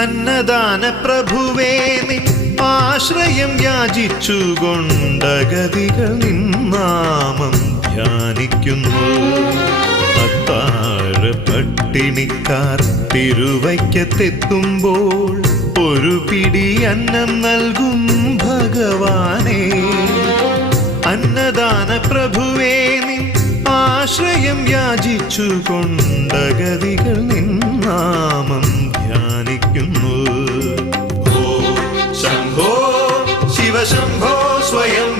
അന്നദാന പ്രഭുവേ നിൻ ആശ്രയം യാചിച്ചുകൊണ്ടഗതികൾ നിന്നാമം ധ്യാനിക്കുന്നു. അത്താഴ പട്ടിണിക്കാർ തിരുവയ്ക്കത്തെത്തുമ്പോൾ ഒരു പിടി അന്നം നൽകും ഭഗവാനേ. അന്നദാന പ്രഭുവേ നിൻ ആശ്രയം യാചിച്ചുകൊണ്ടഗതികൾ നിന്നാമം ധ്യാനിക്കുന്നു. ഓ ശംഭോ ശിവശംഭോ സ്വയം